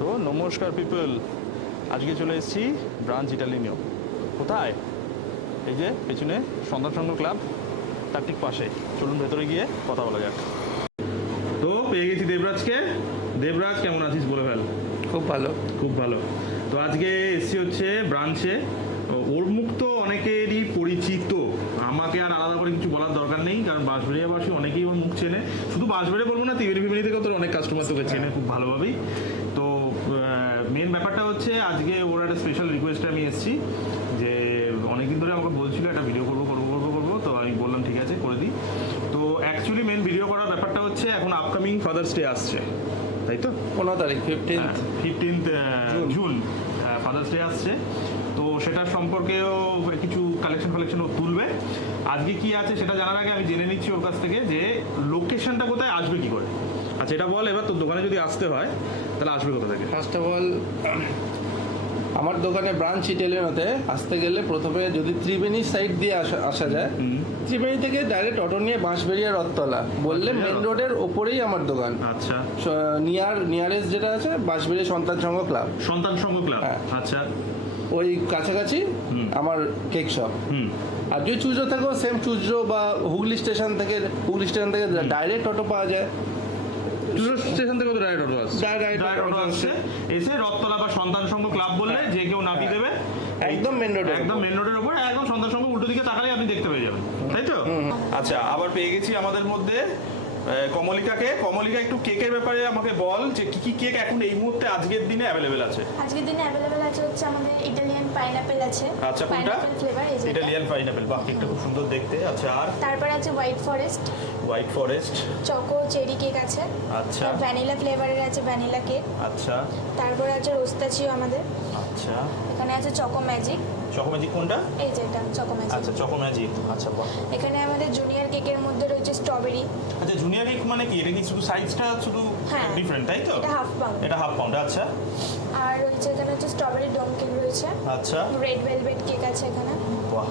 তো নমস্কার পিপল, আজকে চলে এসেছি ব্রাঞ্চ ইটালিনিও। কোথায়? এই যে পেছনে সন্তান সংঘ ক্লাব, তার ঠিক পাশে। চলুন ভেতরে গিয়ে কথা বলা যাক। তো পেয়ে গেছি দেবরাজকে। দেবরাজ, কেমন আছিস বলে ফেল। খুব ভালো, খুব ভালো। তো আজকে এসছি হচ্ছে ব্রাঞ্চে। ওর মুখ তো অনেকেরই পরিচিত, আমাকে আর আলাদা করে কিছু বলার দরকার নেই, কারণ বাঁশবেড়িয়াবাসী অনেকেই ওর মুখ চেনে। শুধু বাঁশবেড়িয়া বলবো না, তিবেরি ফিবেরি থেকেও তোর অনেক কাস্টমার তোকে চেনে খুব ভালোভাবেই। তো মেন ব্যাপারটা হচ্ছে আজকে ওর একটা স্পেশাল রিকোয়েস্টে আমি এসেছি, যে অনেকদিন ধরে আমাকে বলছিল একটা ভিডিও করবো, তো আমি বললাম ঠিক আছে করে দিই। তো অ্যাকচুয়ালি মেন ভিডিও করার ব্যাপারটা হচ্ছে এখন আপকামিং ফাদার্স ডে আসছে, তাই তো? 15 তারিখ 15th জুন ফাদার্স ডে আসছে। তো সেটার সম্পর্কেও কিছু কালেকশন তুলবে। আজকে কি আছে সেটা জানার আগে আমি জেনে নিচ্ছি ওর কাছ থেকে যে লোকেশনটা কোথায়, আসবে কি করে। আচ্ছা এটা বল, এবার তোর দোকানে যদি আসতে হয় তাহলে আসবে কোথা থেকে? ফার্স্ট অফ অল আমার দোকানে ব্রাঞ্চ ইটালিয়ানোতে আসতে গেলে প্রথমে যদি ত্রিবেণী সাইড দিয়ে আসা যায়, ত্রিবেণী থেকে ডাইরেক্ট অটো নিয়ে বাঁশবেড়িয়া রথতলা বললে মেন রোডের ওপরেই আমার দোকান। আচ্ছা, নিয়ারেস্ট যেটা আছে বাঁশবেড়িয়া সন্তান সংঘ ক্লাব। হ্যাঁ। আচ্ছা, ওই কাছাকাছি আমার কেক শপ। আর যদি চুজো থাকো সেম চুজো বা হুগলি স্টেশন থেকে ডাইরেক্ট অটো পাওয়া যায়। স্টেশন থেকে তো ডাইরেক্ট অটো আসছে, ডাইরেক্ট অটো আসছে, এসে রথতলা বা সন্তান সংঘ ক্লাব বললে যে কেউ নামিয়ে দেবে। একদম মেন রোডের উপর, একদম সন্তান সংঘ উল্টো দিকে তাকালে আপনি দেখতে পেয়ে যাবেন, তাই তো? আচ্ছা, আবার পেয়ে গেছি আমাদের মধ্যে কমলিকাকে। কমলিকা, একটু কেকের ব্যাপারে আমাকে বল যে কি কি কেক এখন এই মুহূর্তে আজকের দিনে অ্যাভেলেবেল আছে? আজকের দিনে অ্যাভেলেবেল আছে হচ্ছে আমাদের ইটালিয়ান পাইনাপেল আছে। আচ্ছা, কোনটা? ফ্লেভার এই যে ইটালিয়ান পাইনাপেল। বাহ, কেকটা খুব সুন্দর দেখতে। আচ্ছা, আর তারপর আছে white forest, choco cherry cake আছে। আচ্ছা, ভ্যানিলা ফ্লেভারের আছে ভ্যানিলা কেক। আচ্ছা, তারপর আছে রোস্তাচিও আমাদের। আচ্ছা, এখানে আছে চকো ম্যাজিক। কোনটা? এই যে এটা চকো ম্যাজিক। আচ্ছা, চকো ম্যাজিক। আচ্ছা, বাহ। এখানে আমাদের জুনিয়র কেকের মধ্যে রয়েছে স্ট্রবেরি। আচ্ছা, জুনিয়র কেক মানে কি? এটা কি শুধু সাইজটা শুধু ডিফারেন্ট, তাই তো? এটা হাফ পাউন্ড। আচ্ছা। আর রয়েছে এখানে হচ্ছে স্ট্রবেরি ডোম কেক রয়েছে। আচ্ছা, রেড ভেলভেট কেক আছে এখানে। বাহ।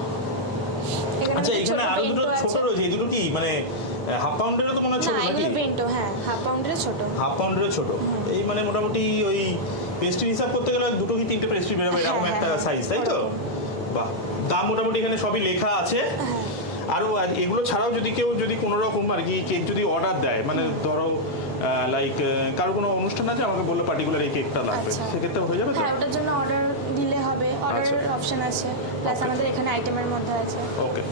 আচ্ছা, এখানে আরো দুটো ছোট রয়েছে, এই দুটো কি মানে হাফ পাউন্ডেরও তো মনে হয় ছোট নাকি? এগুলো বেন্টো, হ্যাঁ হাফ পাউন্ডের ছোট। এই মানে মোটামুটি ওই পেস্ট্রি হিসাব করতে গেলে দুটো কি তিনটে পেস্ট্রি বেরোবে এরকম একটা সাইজ, তাই তো? বাহ। দাম মোটামুটি এখানে সবই লেখা আছে। আর এগুলো ছাড়াও যদি কোনো রকম আর কি কেক যদি অর্ডার দেয়, মানে ধরো লাইক কারো কোনো অনুষ্ঠান আছে, আমাকে বললো পার্টিকুলার এই কেকটা লাগবে, সেক্ষেত্রে হয়ে যাবে তো? হ্যাঁ, ওটার জন্য অর্ডার দিলে হবে। অর্ডারের অপশন আছে, প্লাস আমাদের এখানে আইটেমের মধ্যে আছে। ওকে।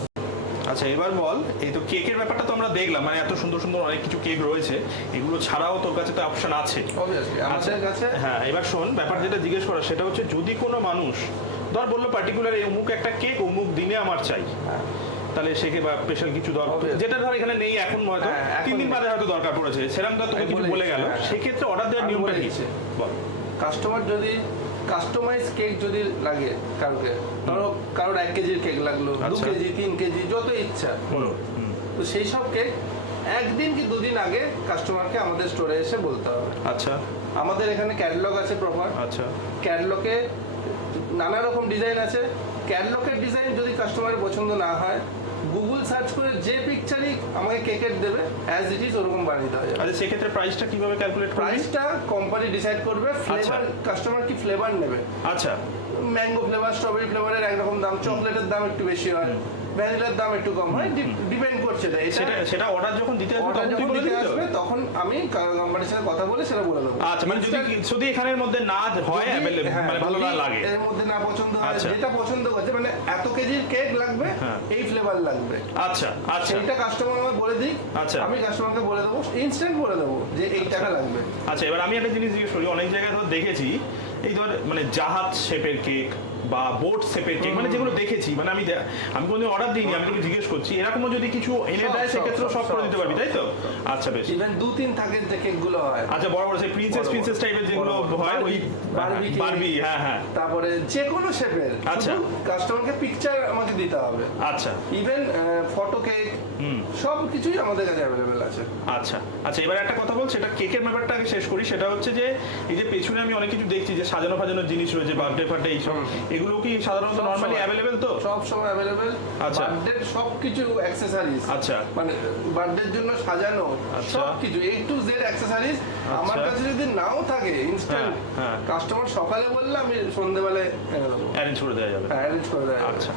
আচ্ছা, এবার বল, এই তো কেকের ব্যাপারটা তো আমরা দেখলাম, মানে এত সুন্দর সুন্দর অনেক কিছু কেক রয়েছে, এগুলো ছাড়াও তোর কাছে তো অপশন আছে আমাদের কাছে। হ্যাঁ, এবার শোন, ব্যাপার যেটা জিজ্ঞেস করা সেটা হচ্ছে, যদি কোনো মানুষ ধর বললো পার্টিকুলার অমুক একটা কেক অমুক দিনে আমার চাই, তাহলে সেকে বা স্পেশাল কিছু দরকার, যেটা ধর এখানে নেই এখন, হয়তো 3 দিন বাদে হয়তো দরকার পড়েছে, সেরকম তো তোকে কিছু বলে গেল, সেক্ষেত্রে অর্ডার দেওয়ার নিয়মটা কি? বল। কাস্টমার যদি কাস্টমাইজ কেক যদি লাগে কারোকে, ধরো কারোর 1 কেজির কেক লাগলো, 2 কেজি 3 কেজি যত ইচ্ছা, তো সেই সব কেক একদিন কি 2 দিন আগে কাস্টমারকে আমাদের স্টোরে এসে বলতে হবে। আচ্ছা, আমাদের এখানে ক্যাটালগ আছে প্রপার। আচ্ছা, ক্যাটালগে নানা রকম ডিজাইন আছে। ক্যাটালগের ডিজাইন যদি কাস্টমারের পছন্দ না হয়, গুগল সার্চ করে যে পিকচারই আমাকে কেকের দেবে অ্যাজ ইট ইজ ওরকম বানিয়ে দেওয়া যাবে। আচ্ছা, সেক্ষেত্রে প্রাইসটা কিভাবে ক্যালকুলেট করবে? প্রাইসটা কোম্পানি ডিসাইড করবে। ফ্লেভার কাস্টমার কি ফ্লেভার নেবে। আচ্ছা, ম্যাঙ্গো ফ্লেভার, স্ট্রবেরি ফ্লেভারের একরকম দাম, চকলেটের দাম একটু বেশি হয়, ভ্যানিলার দাম একটু কম হয়, ডিপেন্ড করছে। সেটা অর্ডার যখন দিতে আসবে তখন আমি কোম্পানির সাথে কথা বলে সেটা বলে দেবো। আচ্ছা, মানে যদি এখানের মধ্যে না হয় মানে ভালো না লাগে, এর মধ্যে না পছন্দ হয়, যেটা পছন্দ করছে মানে এত কেজির কেক লাগবে, এই ফ্লেভার লাগবে, আচ্ছা আচ্ছা, সেইটা কাস্টমার আমাকে বলে দিই, আচ্ছা আমি কাস্টমারকে বলে দেবো, ইনস্ট্যান্ট বলে দেবো যে এই টাকা লাগবে। আচ্ছা, এবার আমি একটা জিনিস জিজ্ঞেস করি, অনেক জায়গায় তো দেখেছি এই ধর মানে জাহাজ শেপের কেক বা বোট শেপের কেক, মানে যেগুলো দেখেছি, মানে আমি কোনোদিন অর্ডার দিইনি, আমি তোকে জিজ্ঞেস করছি, এরকমও যদি কিছু এনে দেয় সেক্ষেত্রে সব করে দিতে পারবি, তাই তো? আচ্ছা, বেশ। ইভেন 2-3 থাকের যে কেকগুলো হয়, আচ্ছা, বড় বড় সেই প্রিন্সেস টাইপের যেগুলো হয়, ওই বারবি, হ্যাঁ হ্যাঁ, তারপরে যে কোনো শেপের, আচ্ছা, কাস্টমারকে পিকচার আমাকে দিতে হবে। আচ্ছা, ইভেন ফটো কেক, সব কিছুই আমাদের কাছে অ্যাভেলেবেল আছে। আচ্ছা আচ্ছা, এবার একটা কথা বল, সেটা কেকের ব্যাপারটা আগে শেষ করি। সেটা হচ্ছে যে এই যে পেছনে আমি অনেক কিছু দেখছি যে সাজানো ফাজানোর জিনিস রয়েছে, বার্থডে ফার্থডে এইসব, এগুলো কি সাধারণত নর্মালি অ্যাভেলেবেল তো? সব সময় অ্যাভেলেবেল। আচ্ছা। বার্থডে সব কিছু অ্যাকসেসরিজ, আচ্ছা। মানে বার্থডের জন্য সাজানো আচ্ছা। সব কিছু A to Z অ্যাকসেসরিজ আমার কাছে যদি নাও থাকে ইনস্ট্যান্ট, হ্যাঁ। কাস্টমার সকালে বললে আমি সন্ধ্যেবেলায় এনে দেবো, অ্যারেঞ্জ করে দেওয়া যাবে। অ্যারেঞ্জ করে দেয়। আচ্ছা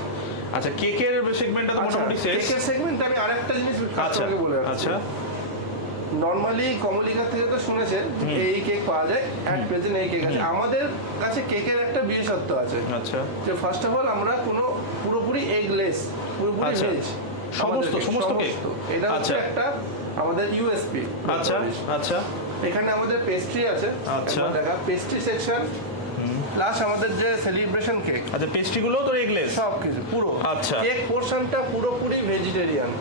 আচ্ছা, কেকের সেগমেন্টটা তো মোটামুটি শেষ। কেকের সেগমেন্টে আমি আরেকটা জিনিস আচ্ছা কাস্টমারকে বলে রাখছি। আচ্ছা নর্মালি কমলিকা থেকে তো শুনেছেন এই কেক পাওয়া যায়, অ্যাট প্রেজেন্ট এই কেক আছে। আমাদের কাছে কেকের একটা বিশেষত্ব আছে, আচ্ছা যে ফার্স্ট অফ অল আমরা কোনো পুরোপুরি এগলেস, পুরোপুরি আচ্ছা। ভেজ সমস্ত কেক? এটা হচ্ছে আচ্ছা। একটা আমাদের ইউএসপি। আচ্ছা আচ্ছা এখানে আমাদের পেস্ট্রি আছে, আচ্ছা। একবার দেখা পেস্ট্রি সেকশন, প্লাস আমাদের যে সেলিব্রেশন কেক, আচ্ছা, পেস্ট্রিগুলো তো এগলেস? সব কিছু পুরো। আচ্ছা। কেক পোরশনটা পুরোপুরি ভেজিটেরিয়ান,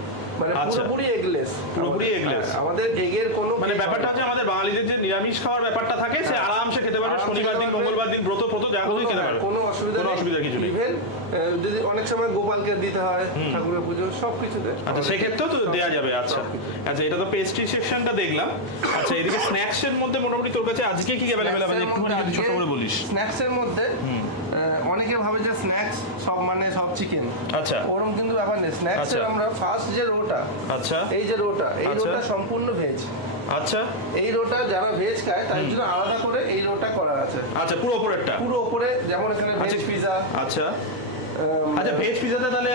মানে আচ্ছা। পুরোপুরি এগলেস। পুরোপুরি eggless? আমাদের এগের কোনো মানে cake ব্যাপারটা হবে হচ্ছে আমাদের বাঙালিদের যে নিরামিষ খাওয়ার ব্যাপারটা থাকে, সে আরামসে খেতে পারবে, আরামসে শনিবার দিন খেতে পারবে। মঙ্গলবার দিন ব্রত প্রত যা খুশি খেতে পারবে, কোনো অসুবিধা কিছু নেই। ইভেন যদি অনেক সময় গোপালকে দিতে হয় ঠাকুরের পুজো, সব কিছুতে। আচ্ছা, সেক্ষেত্রেও তো দেওয়া যাবে। আচ্ছা আচ্ছা, এটা তো পেস্ট্রি সেকশনটা দেখলাম। আচ্ছা, এদিকে স্ন্যাক্স এর মধ্যে মোটামুটি তোর কাছে আজকে কি অ্যাভেলেবেল আছে একটুখানি যদি ছোট করে বলিস। স্ন্যাক্স এর মধ্যে অনেকে ভাবে যে স্ন্যাক্স সব মানে সব চিকেন, আচ্ছা ওরকম কিন্তু ব্যাপার নেই। স্ন্যাক্স আচ্ছা। এর আমরা ফার্স্ট যে রোটা, আচ্ছা এই যে রোটা, এই আচ্ছা। রোটা সম্পূর্ণ ভেজ। আচ্ছা এই রোটা যারা ভেজ খায় তার জন্য আলাদা করে এই রোটা করা আছে। আচ্ছা, পুরো উপরেরটা? পুরো উপরে যেমন এখানে ভেজ আচ্ছা। পিজা, আচ্ছা আচ্ছা, ভেজ পিজাতে তাহলে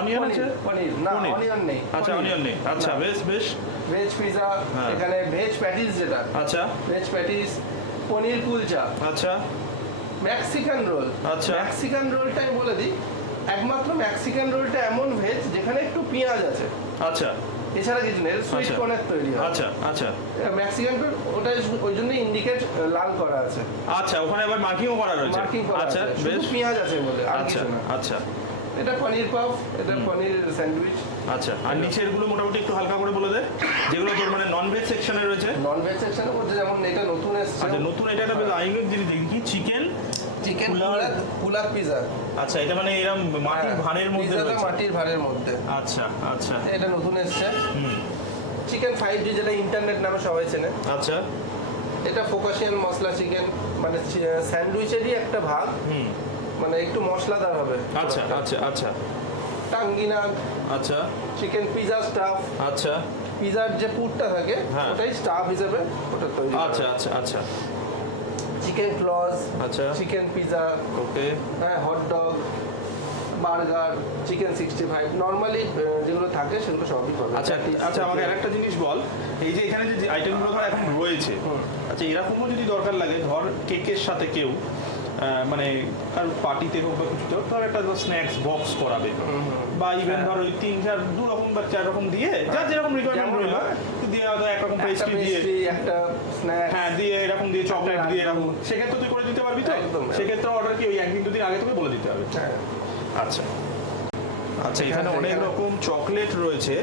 অনিয়ন আছে? পনির না, পনির? অনিয়ন নেই। আচ্ছা, অনিয়ন নেই। আচ্ছা, না। বেশ বেশ। ভেজ পিজা, হ্যাঁ। এখানে ভেজ প্যাটিস, যেটা আচ্ছা ভেজ প্যাটিস, পনির কুলচা, আচ্ছা মেক্সিকান রোল। আচ্ছা। মেক্সিকান রোলটা আমি বলে দিই, একমাত্র মেক্সিকান রোলটা এমন ভেজ যেখানে একটু পেঁয়াজ আছে, আচ্ছা এছাড়া কিছু নেই। সুইট আচ্ছা। কর্নের তৈরি হয়। আচ্ছা আচ্ছা মেক্সিকান রোল ওটা ওই জন্য ইন্ডিকেট লাল করা আছে, আচ্ছা, ওখানে আবার মার্কিংও করা রয়েছে? মার্কিং করা আচ্ছা আছে, বেশ। শুধু পেঁয়াজ আছে বলে, আর আচ্ছা কিছু না। আচ্ছা এটা পনির পাফ, এটা পনির স্যান্ডউইচ। আচ্ছা, আর নিচের গুলো মোটামুটি একটু হালকা করে বলে দে, যেগুলো তোর মানে নন ভেজ সেকশনে রয়েছে। নন ভেজ সেকশনের মধ্যে যেমন এটা নতুন এসেছে, আচ্ছা, নতুন এটা একটা বেশ আইনিক জিনিস দেখি, চিকেন চিকেন পুলাও। পুলাক পিজা। আচ্ছা, এটা মানে এরকম মাটির ভাঁড়ের মধ্যে পিজাটা রয়েছে? মাটির ভাঁড়ের মধ্যে। আচ্ছা আচ্ছা এটা নতুন এসেছে। হুম চিকেন 5G, যেটা ইন্টারনেট নামে সবাই চেনে। আচ্ছা এটা ফোকাসিয়ান মশলা চিকেন, মানে স্যান্ডউইচেরই একটা ভাগ, হুম মানে একটু মশলাদার হবে। আচ্ছা আচ্ছা আচ্ছা টাঙ্গিনা আচ্ছা চিকেন পিজা স্টাফ, আচ্ছা পিজার যে পুরটা থাকে হ্যাঁ। ওটাই স্টাফ হিসেবে ওটা তৈরি করা। আচ্ছা আচ্ছা আচ্ছা চিকেন ক্লজ, আচ্ছা চিকেন পিজা, ওকে হ্যাঁ, hot dog, burger, chicken 65, normally যেগুলো থাকে সেগুলো সবই পাবে। আচ্ছা আচ্ছা, আমাকে আরেকটা জিনিস বল, এই যে এখানে যে আইটেমগুলো ধর এখন রয়েছে, আচ্ছা এরকমও যদি দরকার লাগে, ধর কেকের সাথে কেউ মানে কারোর পার্টিতে হোক বা কিছুতে হোক, ধর একটা স্ন্যাক্স বক্স করাবে, বা ইভেন ধর ওই 3-4 রকম বা 4 রকম দিয়ে, যার যেরকম রিকোয়ারমেন্ট যেমন রইল, হয়। দিয়ে হয়তো একরকম একটা পেস্ট্রি দিয়ে, পেস্ট্রি, একটা স্ন্যাক্স, হ্যাঁ দিয়ে এরকম দিয়ে চকলেট দিয়ে এরকম, সেক্ষেত্রে তুই করে দিতে পারবি তো? একদম। সেক্ষেত্রে অর্ডার কি ওই একদিন দুদিন আগে তোকে বলে দিতে হবে? হ্যাঁ। আচ্ছা আচ্ছা, এখানে অনেক রকম চকলেট রয়েছে।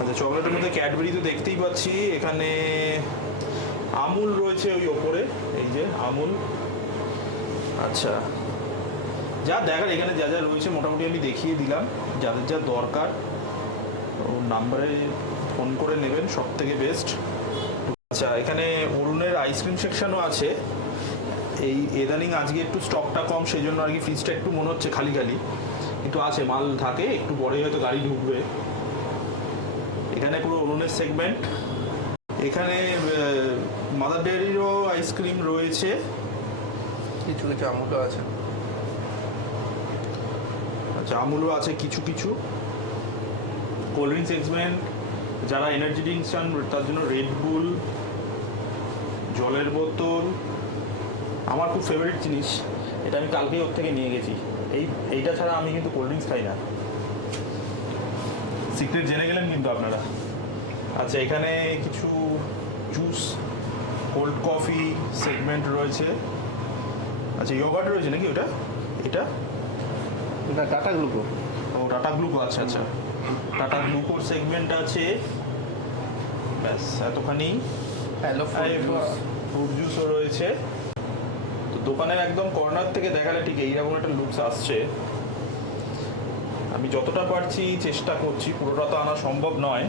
আচ্ছা, চকলেটের মধ্যে ক্যাডবেরি তো দেখতেই পাচ্ছি, এখানে আমুল রয়েছে ওই ওপরে, এই যে আমুল। আচ্ছা, যা দেখার এখানে যা যা রয়েছে মোটামুটি আমি দেখিয়ে দিলাম, যাদের যা দরকার ও নাম্বারে ফোন করে নেবেন, সব থেকে বেস্ট। আচ্ছা, এখানে অরুণের আইসক্রিম সেকশনও আছে। এই ইদানিং আজকে একটু স্টকটা কম, সেই জন্য আর কি ফ্রিজটা একটু মনে হচ্ছে খালি খালি, কিন্তু আছে, মাল থাকে, একটু পরে হয়তো গাড়ি ঢুকবে। এখানে পুরো অরুণের সেগমেন্ট। এখানে মাদার ডেয়ারিরও আইসক্রিম রয়েছে, কিছু কিছু আমুলও আছে। আচ্ছা আমুলও আছে কিছু কিছু। কোল্ড ড্রিঙ্কস সেগমেন্ট, যারা এনার্জি ড্রিঙ্কস চান তার জন্য রেড বুল, জলের বোতল। আমার খুব ফেভারিট জিনিস, এটা আমি কালকেই ওর থেকে নিয়ে গেছি, এইটা ছাড়া আমি কিন্তু কোল্ড ড্রিঙ্কস খাই না, সিক্রেট জেনে গেলেন কিন্তু আপনারা। আচ্ছা, এখানে কিছু জুস, কোল্ড কফি সেগমেন্ট রয়েছে। আচ্ছা, ইয়োগার্ট রয়েছে নাকি ওটা? এটা এটা টাটা গ্লুকো। ও টাটা গ্লুকো, আচ্ছা আচ্ছা, টাটা গ্লুকোর সেগমেন্ট আছে। ব্যাস এতখানি। হ্যালো ফ্রুট জুসও রয়েছে। তো দোকানের একদম কর্নার থেকে দেখালে ঠিক এইরকম একটা লুকস আসছে। আমি যতটা পারছি চেষ্টা করছি, পুরোটা তো আনা সম্ভব নয়।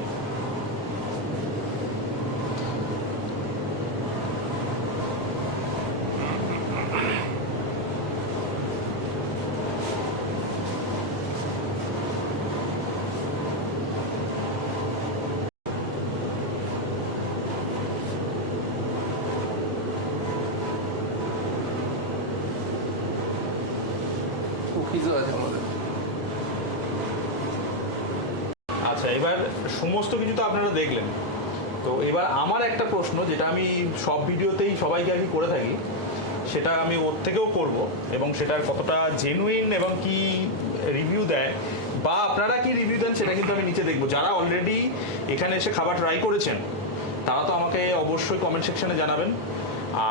কুকিজও আছে আমাদের। আচ্ছা, এবার সমস্ত কিছু তো আপনারা দেখলেন, তো এবার আমার একটা প্রশ্ন, যেটা আমি সব ভিডিওতেই সবাইকে আর কি করে থাকি, সেটা আমি ওর থেকেও করব, এবং সেটার কতটা জেনুইন এবং কি রিভিউ দেয় বা আপনারা কি রিভিউ দেন সেটা কিন্তু আমি নিচে দেখবো। যারা অলরেডি এখানে এসে খাবার ট্রাই করেছেন তারা তো আমাকে অবশ্যই কমেন্ট সেকশনে জানাবেন।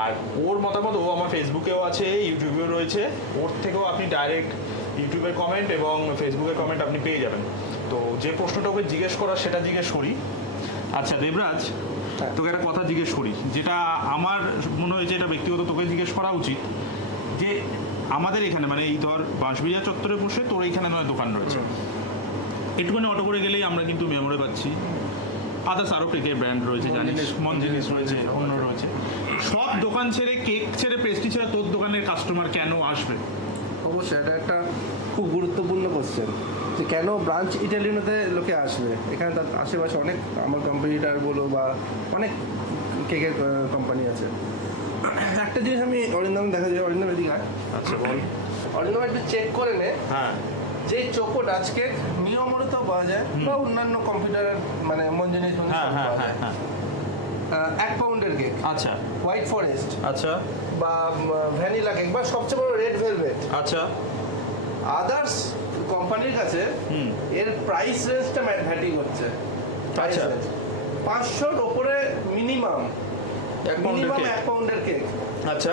আর ওর মতামত ও আমার ফেসবুকেও আছে, ইউটিউবেও রয়েছে, ওর থেকেও আপনি ডাইরেক্ট ইউটিউবের কমেন্ট এবং ফেসবুকের কমেন্ট আপনি পেয়ে যাবেন। তো যে প্রশ্নটা ওকে জিজ্ঞেস করার সেটা জিজ্ঞেস করি। আচ্ছা দেবরাজ, তোকে একটা কথা জিজ্ঞেস করি, যেটা আমার মনে হয়েছে এটা ব্যক্তিগত তোকে জিজ্ঞেস করা উচিত, যে আমাদের এখানে মানে এই ধর বাঁশবিড়িয়া চত্বরে বসে তোর এইখানে নয় দোকান রয়েছে, একটুখানি অটো করে গেলেই আমরা কিন্তু মেমোরে পাচ্ছি, আদার্স আরও কেকের ব্র্যান্ড রয়েছে, জানিস, মন জিনিস রয়েছে, অন্য রয়েছে, সব দোকান ছেড়ে, কেক ছেড়ে, পেস্ট্রি ছেড়ে তোর দোকানের কাস্টমার কেন আসবে? অবশ্যই এটা একটা খুব গুরুত্বপূর্ণ কোশ্চেন, যে কেন ব্রাঞ্চ ইটালিয়ানোতে লোকে আসবে। এখানে তার আশেপাশে অনেক আমার কম্পিটিটার বলো বা অনেক কেকের কোম্পানি আছে। একটা জিনিস আমি অরিন্দম দেখা যায়, অরিন্দম এদিকে আয়। আচ্ছা বল। অরিন্দম একটু চেক করে নে, হ্যাঁ, যে চোকো ডাচ কেক নিয়মিত পাওয়া যায় বা অন্যান্য কম্পিউটার মানে মন জিনিস হ্যাঁ হ্যাঁ হ্যাঁ হ্যাঁ 1 পাউন্ডের কেক, আচ্ছা হোয়াইট ফরেস্ট আচ্ছা বা ভ্যানিলা কেক বা সবচেয়ে বড় রেড ভেলভেট, আচ্ছা আদার্স কোম্পানির কাছে এর প্রাইস রেঞ্জটা ভ্যারি করছে। প্রাইস আচ্ছা। রেঞ্জ 500-র ওপরে মিনিমাম, 1 পাউন্ডের কেক। 1 পাউন্ডের কেক। আচ্ছা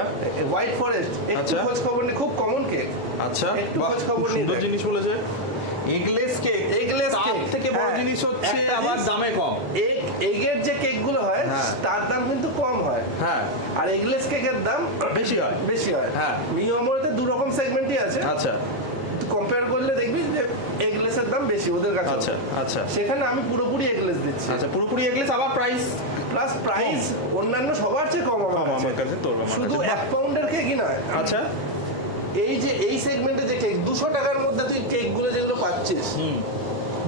হোয়াইট ফরেস্ট একটু আচ্ছা। খোঁজ খবর নেই, খুব কমন কেক। আচ্ছা, একটু বাহ, খোঁজ খুব খবর নিয়ে সুন্দর দেখ। জিনিস বলেছে। এগলেস কেক, এগলেস তার কেক থেকে বড় হ্যাঁ। জিনিস হচ্ছে একটা আবার জিনিস, দামে কম। এগের যে কেকগুলো হয় হ্যাঁ। তার দাম কিন্তু কম হয়, হ্যাঁ আর এগলেস কেকের দাম বেশি হয়। বেশি হয়। হ্যাঁ। মিওমোতে দু রকম সেগমেন্টই আছে, আচ্ছা কম্পেয়ার করলে দেখবি যে এগলেসের দাম বেশি ওদের কাছে। আচ্ছা আচ্ছা সেখানে আমি পুরোপুরি এগলেস দিচ্ছি, আচ্ছা, পুরোপুরি এগলেস, আবার প্রাইস প্লাস প্রাইস অন্যান্য সবার চেয়ে কম কম আমার আমার কাছে, তোর আমার শুধু কাছে। 1 পাউন্ডের কেকই নয়। আচ্ছা এই যে এই সেগমেন্টে যে কেক 200 টাকার মধ্যে তুই কেকগুলো যেগুলো পাচ্ছিস,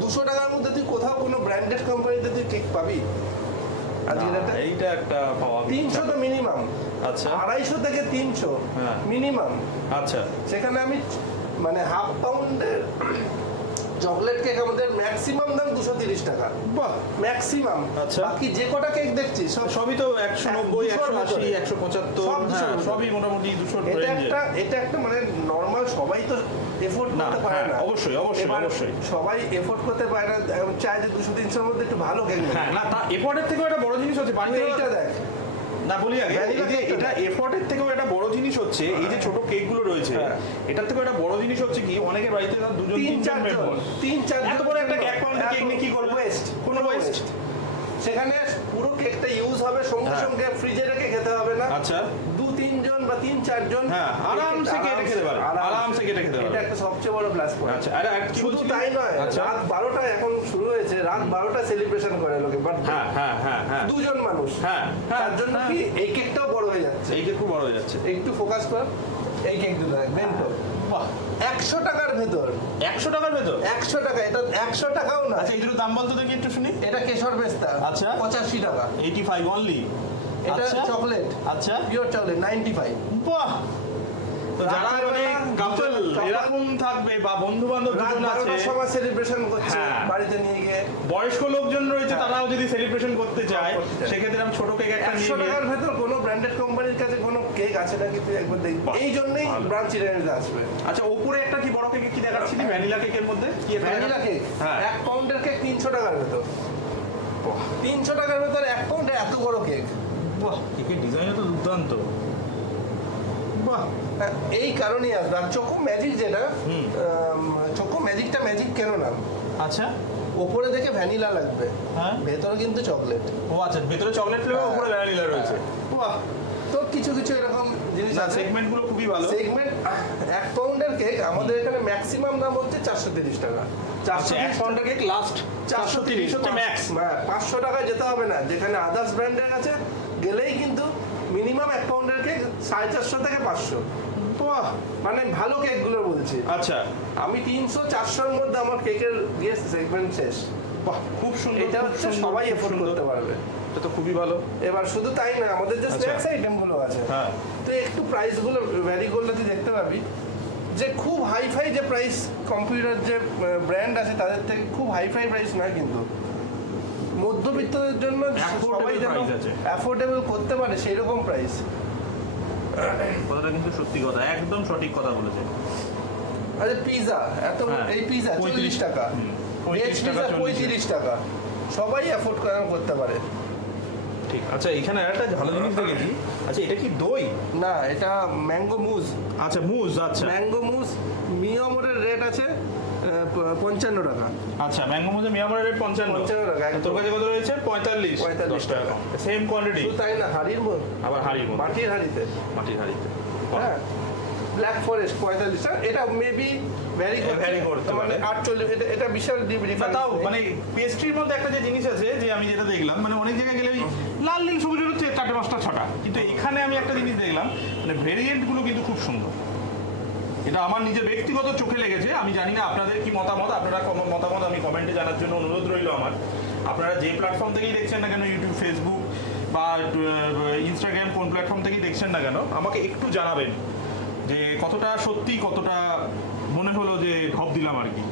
200 টাকার মধ্যে তুই কোথাও কোনো ব্র্যান্ডেড কোম্পানিতে তুই কেক পাবি আজকের না, ডেটে? এইটা একটা পাওয়া 300 তো মিনিমাম, আচ্ছা 250 থেকে 300 হ্যাঁ। মিনিমাম। আচ্ছা সেখানে আমি মানে 1/2 পাউন্ডের চকলেট কেক আমাদের ম্যাক্সিমাম দাম 230 টাকা, বাহ, ম্যাক্সিমাম। আচ্ছা। বাকি যে কটা কেক দেখছিস সব সবই তো 190, 180, 175, সব 200 হ্যাঁ, এর সবই মোটামুটি 200 এটা রেঞ্জে। এটা একটা মানে নর্মাল সবাই তো এফোর্ড না, করতে পারে হ্যাঁ, না। অবশ্যই, অবশ্যই, এবার অবশ্যই। সবাই এফোর্ড করতে পারে না, চায় যে 200-300 মধ্যে একটু ভালো কেক নেবে। হ্যাঁ, না, তা এফোর্টের থেকেও একটা বড় জিনিস হচ্ছে তুই বাড়িতে এইটা দেখ, না বলি আগে, Vanilla এই যে cake টা এটা দেখ। এফোর্টের থেকেও একটা বড় জিনিস হচ্ছে এই যে ছোট কেকগুলো রয়েছে, হ্যাঁ। এটার থেকেও একটা বড় জিনিস হচ্ছে কি অনেকের বাড়িতে তার দুজন 3-4 তিনজন জন, মেম্বার, 3-4 এত বড় একটা 1 পাউন্ডের কেক নিয়ে কি করবে? ওয়েস্ট, কোনো ওয়েস্ট। সেখানে পুরো কেকটা ইউজ হবে, সঙ্গে হ্যাঁ। সঙ্গে ফ্রিজে রেখে খেতে হবে না। আচ্ছা 2-3 জন বা 3-4 জন হ্যাঁ, আরামসে কেটে খেতে পারে, আরামসে কেটে খেতে পারে। এটা একটা সবচেয়ে বড় প্লাস পয়েন্ট। আচ্ছা, আর কি শুধু বলছিলি? তাই নয়, আচ্ছা রাত 12টায় এখন শুরু হয়েছে, রাত 12টায় সেলিব্রেশন করে লোকে, বাট হ্যাঁ হ্যাঁ হ্যাঁ হ্যাঁ 2 জন মানুষ, হ্যাঁ, হ্যাঁ, তার জন্য হ্যাঁ। কি এই কেকটাও বড় হয়ে যাচ্ছে। এই কেক খুব বড় হয়ে যাচ্ছে। একটু ফোকাস কর, এই কেক দুটো বেন্টো বাহ, 100 টাকার ভেতর, 100 টাকার ভেতর? 100 টাকা, এটা 100 টাকাও না। আচ্ছা, এই দুটো দাম বলতো দেখি একটু শুনি। এটা কেশর পেস্তা, আচ্ছা। 85 টাকা। 85 অনলি? এটা চকলেট, আচ্ছা, পিওর চকলেট 95। বাহ, তো যারা রাতের মানে বেলা কাপল চকলেট- এরকম থাকবে বা বন্ধু বান্ধব রাত দুজন আছে, 12টার সময় সেলিব্রেশন করছে হ্যাঁ। বাড়িতে নিয়ে গিয়ে, বয়স্ক লোকজন রয়েছে, হ্যাঁ। তারাও যদি সেলিব্রেশন করতে চায় করতে চায়। সেক্ষেত্রে আমি ছোট কেক একটা 100 নিয়ে গিয়ে- টাকার ভেতর কোনো ব্র্যান্ডেড কোম্পানির কাছে কোনো কেক আছে নাকি তুই একবার দেখবি। বাহ, এই জন্যই ভালো। ব্রাঞ্চ ইরানিতে আসবে। আচ্ছা, ওপরে একটা কি বড় কেক কি দেখাচ্ছিলি, ভ্যানিলা কেকের মধ্যে কি একটা ভ্যানিলা কেক হ্যাঁ 1 পাউন্ডের কেক 300 টাকার ভেতর, 300 টাকার ভেতর 1 পাউন্ডের এত বড় কেক। বাহ, কেকের ডিজাইনও তো দুর্দান্ত। বাহ, এই কারণেই আসবে। আর চোকো ম্যাজিক যেটা, হুম। চোকো ম্যাজিকটা ম্যাজিক কেন নাম, আচ্ছা ওপরে দেখে ভ্যানিলা লাগবে, হ্যাঁ। ভেতরে কিন্তু চকলেট। ও আচ্ছা, ভেতরে চকলেট ফ্লেভার, হ্যাঁ। উপরে ভ্যানিলা রয়েছে। বাহ, তো কিছু কিছু এরকম জিনিস না সেগমেন্টগুলো খুবই ভালো। সেগমেন্ট 1 পাউন্ডের কেক আমাদের এখানে ম্যাক্সিমাম দাম হচ্ছে 430 টাকা। 1 পাউন্ডের কেক লাস্ট 430 হচ্ছে ম্যাক্স। 500 টাকায় যেতে হবে না, যেখানে আদার্স ব্র্যান্ডের কাছে গেলেই কিন্তু মিনিমাম 1 পাউন্ডের কেক 450 থেকে 500। বাহ, মানে ভালো কেকগুলো বলছি। আচ্ছা আমি 300-400 এর মধ্যে আমার কেকের সেগমেন্ট শেষ। বাহ, খুব সুন্দর। এটা হচ্ছে সবাই এফোর্ড করতে পারবে। এটা তো খুবই ভালো। এবার শুধু তাই না, আমাদের যে আচ্ছা। স্ন্যাক্স আইটেমগুলো আছে, হ্যাঁ। তো একটু প্রাইসগুলো ভ্যারি করলে তুই দেখতে পাবি যে খুব হাইফাই যে প্রাইস কম্পিউটার যে ব্র্যান্ড আছে তাদের থেকে খুব হাইফাই প্রাইস নয়, কিন্তু মধ্যবিত্তদের জন্য Affordable সবাই যেন price আছে। অ্যাফোর্ডেবল করতে পারে সেই রকম প্রাইস। কথাটা কিন্তু সত্যি কথা, একদম সঠিক কথা বলেছে। আচ্ছা পিজা হ্যাঁ। এই পিজা 40 টাকা, 35 টাকা, 35 টাকা, সবাই অ্যাফোর্ড করতে পারে। ঠিক। আচ্ছা, এখানে একটা ভালো জিনিস দেখেছি। আচ্ছা, এটা কি দই? না, এটা ম্যাঙ্গো মুজ। আচ্ছা, মুজ। আচ্ছা ম্যাঙ্গো মুজ মিয়ামোরের রেট আছে 55 টাকা। আচ্ছা, ম্যাঙ্গো মুজে মিয়ামারের রেট 55 55 টাকা, একদম। তোর কাছে কত রয়েছে? 45 45 টাকা। সেম কোয়ান্টিটি, শুধু তাই না, হাড়ির মধ্যে, আবার হাড়ির মধ্যে, মাটির হাড়িতে। মাটির হাড়িতে। হ্যাঁ, ব্ল্যাক ফরেস্ট 45 টাকা। এটা মেবি ভ্যারি করতে মানে পারে। 48। এটা বিশাল না, ডিফারেন্স। তাও মানে পেস্ট্রির মধ্যে একটা যে জিনিস আছে, যে আমি যেটা দেখলাম, মানে অনেক জায়গায় গেলে ওই লাল নীল সবুজ হচ্ছে 4টে 5টা 6টা, কিন্তু এখানে আমি একটা জিনিস দেখলাম, মানে ভেরিয়েন্টগুলো কিন্তু খুব সুন্দর। এটা আমার নিজের ব্যক্তিগত চোখে লেগেছে। আমি জানি না আপনাদের কি মতামত, আপনারা মতামত আমি কমেন্টে জানার জন্য অনুরোধ রইল আমার। আপনারা যে প্ল্যাটফর্ম থেকেই দেখছেন না কেন, ইউটিউব, ফেসবুক বা ইনস্টাগ্রাম, কোন প্ল্যাটফর্ম থেকেই দেখছেন না কেন, আমাকে একটু জানাবেন যে কতটা সত্যি, কতটা মনে হলো যে ঢপ দিলাম আর কি।